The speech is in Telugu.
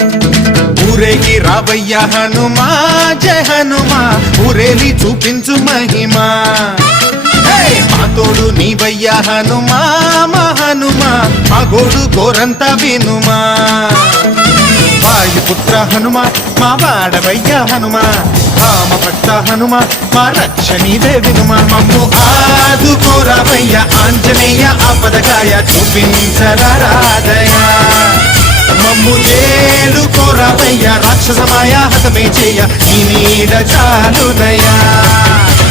ఊరేగి రావయ్య హనుమా జయ హనుమా ఊరేలి చూపించు మహిమా మా తోడు నీవయ్య హనుమా మా హనుమా మా గోడు గోరంత వినుమా వాయుపుత్ర హనుమా మా వాడవయ్య హనుమా రామ భక్త హనుమా మా రక్షణీదే వినుమా మమ్ము ఆదుకోరావయ్య ఆంజనేయ ఆపదకాయ చూపించరాదయా మమ్ము ఏలు కోరావయ్య రాక్షసమాయ హతమే చేయ నీ నీడ చాలునయా